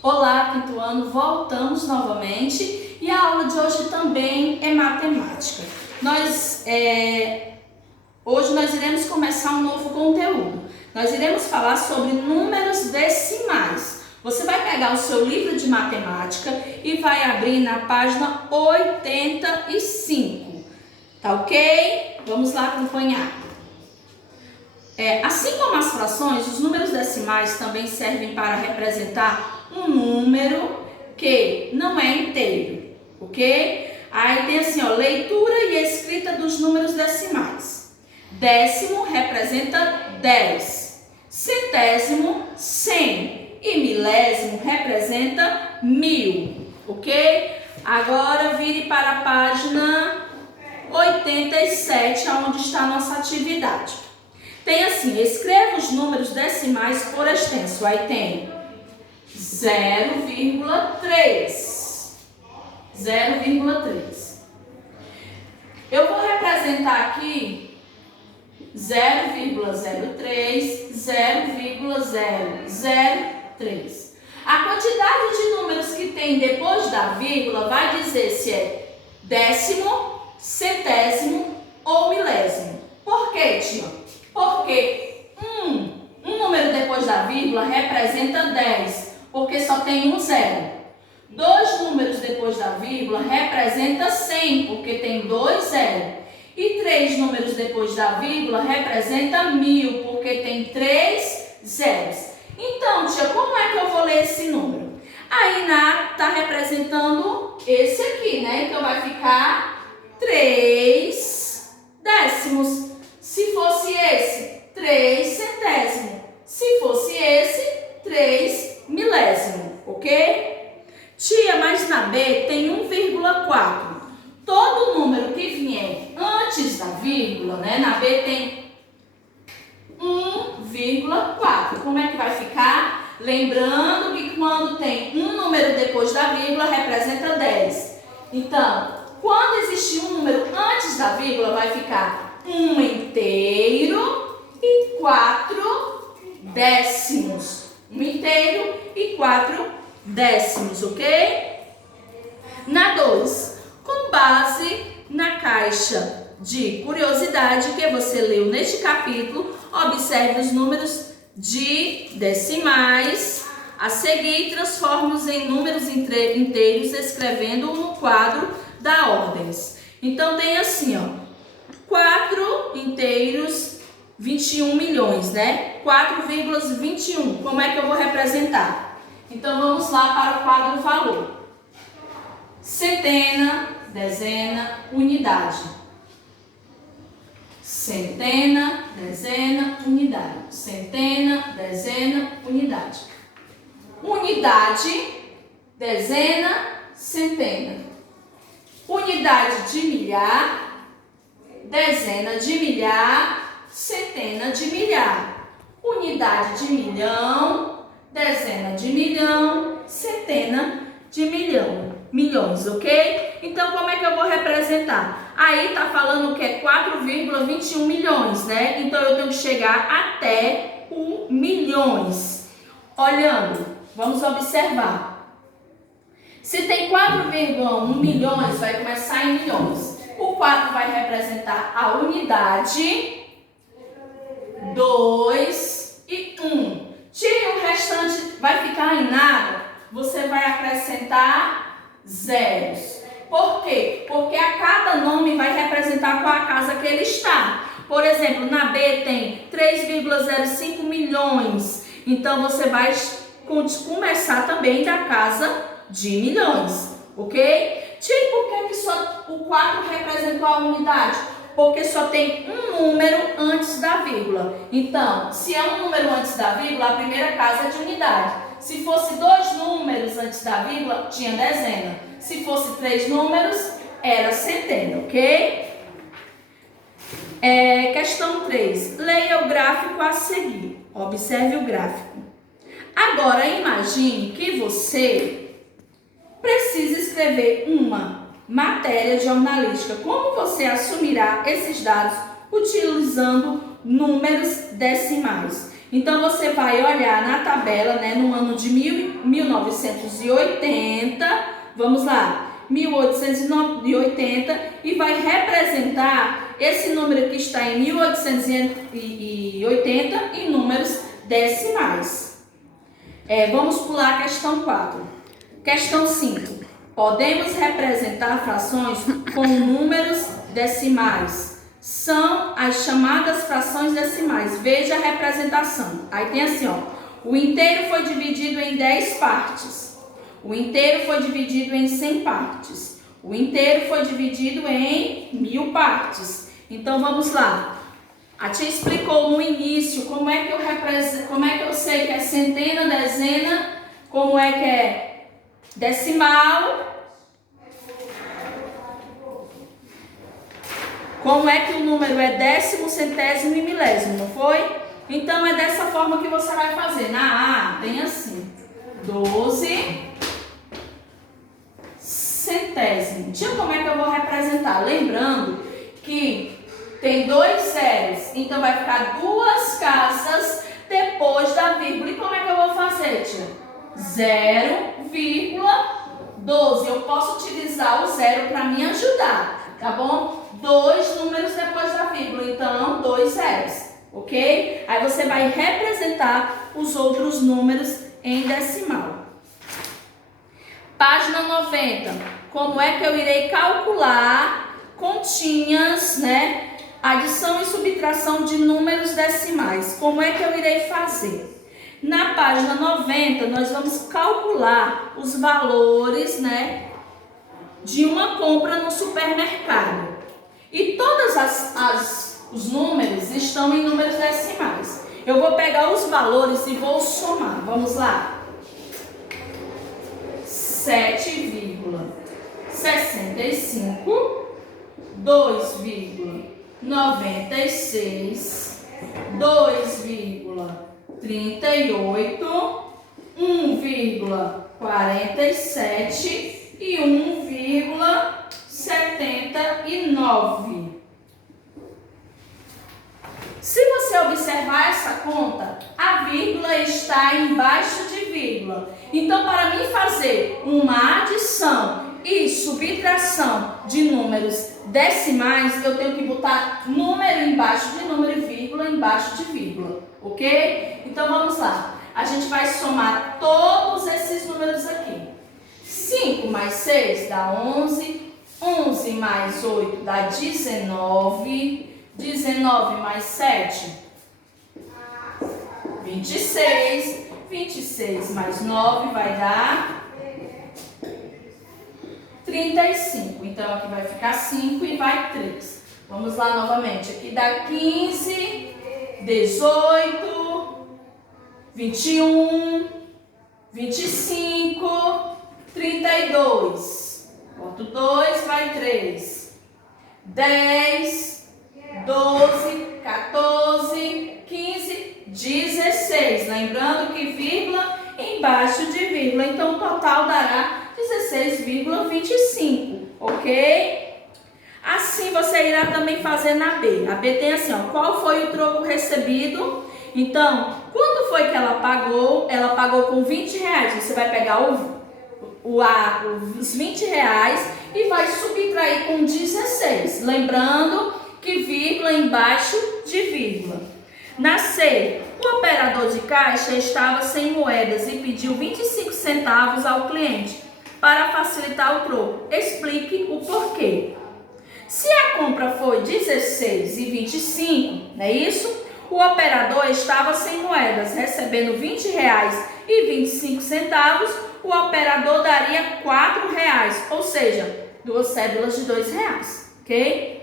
Olá, quinto ano, voltamos novamente e a aula de hoje também é matemática. Hoje nós iremos começar um novo conteúdo. Nós iremos falar sobre números decimais. Você vai pegar o seu livro de matemática e vai abrir na página 85, tá ok? Vamos lá acompanhar. Assim como as frações, os números decimais também servem para representar um número que não é inteiro, ok? Aí tem assim, ó, leitura e escrita dos números decimais. Décimo representa 10, centésimo, 100 e milésimo representa 1000, ok? Agora vire para a página 87, onde está a nossa atividade. Tem assim, escreva os números decimais por extenso. Aí tem 0,3. 0,3. Eu vou representar aqui 0,03, 0,003. A quantidade de números que tem depois da vírgula vai dizer se é décimo, centésimo ou milésimo. Por quê, tia? Porque um número depois da vírgula representa 10, porque só tem um zero. Dois números depois da vírgula representa 100, porque tem dois zeros. E três números depois da vírgula representa 1000, porque tem três zeros. Então, tia, como é que eu vou ler esse número? Aí está representando esse aqui, né? Então vai ficar 3 décimos. Se fosse esse, 3 centésimo. Se fosse esse, 3 milésimo, ok? Tia, mas na B tem 1,4. Todo número que vier antes da vírgula, né? Na B tem 1,4. Como é que vai ficar? Lembrando que quando tem um número depois da vírgula, representa 10. Então, quando existir um número antes da vírgula, vai ficar 1 inteiro e 4 décimos. 1 inteiro e 4 décimos, ok? Na 2, com base na caixa de curiosidade que você leu neste capítulo, observe os números de decimais a seguir e transforme-os em números inteiros, escrevendo no quadro da ordens. Então, tem assim, ó. 4 inteiros, 21 milhões, né? 4,21. Como é que eu vou representar? Então, vamos lá para o quadro valor. Centena, dezena, unidade. Centena, dezena, unidade. Centena, dezena, unidade. Unidade, dezena, centena. Unidade de milhar, dezena de milhar, centena de milhar. Unidade de milhão, dezena de milhão, centena de milhão. Milhões, ok? Então, como é que eu vou representar? Aí tá falando que é 4,21 milhões, né? Então, eu tenho que chegar até o milhões. Olhando, vamos observar. Se tem 4,1 milhões, vai começar em milhões. O 4 vai representar a unidade, 2 e 1. Tire o restante, vai ficar em nada. Você vai acrescentar zeros. Por quê? Porque a cada nome vai representar qual a casa que ele está. Por exemplo, na B tem 3,05 milhões. Então, você vai começar também da casa de milhões, ok? Tia, por que só o 4 representou a unidade? Porque só tem um número antes da vírgula. Então, se é um número antes da vírgula, a primeira casa é de unidade. Se fosse 2 números antes da vírgula, tinha dezena. Se fosse 3 números, era centena, ok? Questão 3. Leia o gráfico a seguir. Observe o gráfico. Agora, imagine que você precisa escrever uma matéria jornalística. Como você assumirá esses dados utilizando números decimais? Então, você vai olhar na tabela, né, no ano de 1980, vamos lá, 1880, e vai representar esse número que está em 1880 em números decimais. Vamos pular a questão 4. Questão 5. Podemos representar frações com números decimais. São as chamadas frações decimais. Veja a representação. Aí tem assim, ó. O inteiro foi dividido em 10 partes. O inteiro foi dividido em 100 partes. O inteiro foi dividido em 1000 partes. Então, vamos lá. A tia explicou no início como é que eu sei que é centena, dezena, como é que é decimal, como é que o número é décimo, centésimo e milésimo, não foi? Então, é dessa forma que você vai fazer. Na A, tem assim, 12 centésimo. Tia, como é que eu vou representar? Lembrando que tem 2 zeros, então vai ficar 2 casas depois da vírgula. E como é que eu vou fazer, tia? 0,12. Eu posso utilizar o zero para me ajudar, tá bom? 2 números depois da vírgula, então 2 zeros, ok? Aí você vai representar os outros números em decimal. Página 90. Como é que eu irei calcular continhas, né? Adição e subtração de números decimais. Como é que eu irei fazer? Na página 90, nós vamos calcular os valores, né, de uma compra no supermercado. E todos os números estão em números decimais. Eu vou pegar os valores e vou somar. Vamos lá. 7,65, 2,96, 2,38, 1,47 e 1,79. Se você observar essa conta, a vírgula está embaixo de vírgula. Então, para mim fazer uma adição e subtração de números decimais, eu tenho que botar número embaixo de número e vírgula embaixo de vírgula, ok? Então, vamos lá. A gente vai somar todos esses números aqui. 5 mais 6 dá 11. 11 mais 8 dá 19. 19 mais 7, 26. 26 mais 9 vai dar 35. Então, aqui vai ficar 5 e vai 3. Vamos lá novamente. Aqui dá 15, 18, 21, 25, 32. Boto 2, vai 3. 10, 12, 14, 15, 16. Lembrando que vírgula embaixo de vírgula. Então, o total dará 16,25, ok? Assim, você irá também fazer na B. A B tem assim, ó, qual foi o troco recebido? Então, quanto foi que ela pagou? Ela pagou com 20 reais. Você vai pegar os 20 reais e vai subtrair com 16. Lembrando que vírgula embaixo de vírgula. Na C, o operador de caixa estava sem moedas e pediu 25 centavos ao cliente para facilitar o troco. Explique o porquê. Se a compra foi 16,25, não é isso? O operador estava sem moedas, recebendo 20 reais e 25 centavos, o operador daria 4 reais, ou seja, 2 cédulas de 2 reais, ok?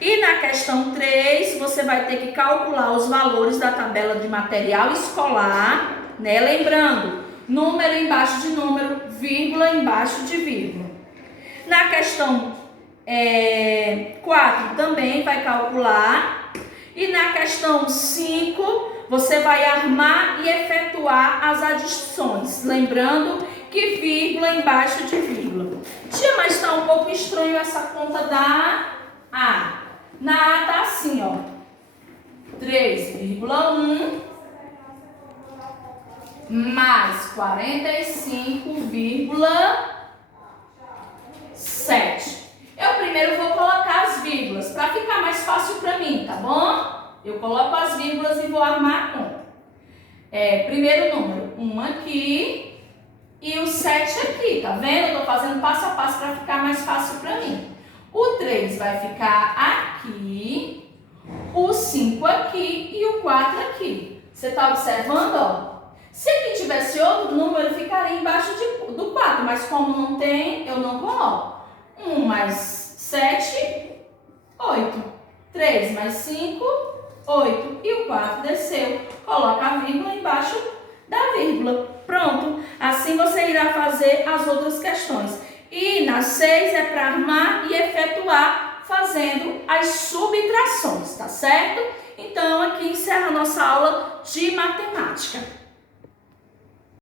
E na questão 3, você vai ter que calcular os valores da tabela de material escolar, né? Lembrando, número embaixo de número, vírgula embaixo de vírgula. Na questão 4 também vai calcular. E na questão 5, você vai armar e efetuar as adições. Lembrando que vírgula embaixo de vírgula. Tia, mas está um pouco estranho essa conta da A. Na A está assim, ó. 3,1 mais 45,7. Eu primeiro vou colocar as vírgulas, para ficar mais fácil para mim, tá bom? Eu coloco as vírgulas e vou armar a conta. Primeiro número, 1 aqui e o 7 aqui, tá vendo? Eu tô fazendo passo a passo para ficar mais fácil para mim. O 3 vai ficar aqui, o 5 aqui e o 4 aqui. Você tá observando, ó? Se aqui tivesse outro número, ficaria embaixo do 4, mas como não tem, eu não coloco. 1 mais 7, 8. 3 mais 5, 8. E o 4 desceu. Coloca a vírgula embaixo da vírgula. Pronto. Assim você irá fazer as outras questões. E na 6 é para armar e efetuar fazendo as subtrações, tá certo? Então, aqui encerra a nossa aula de matemática.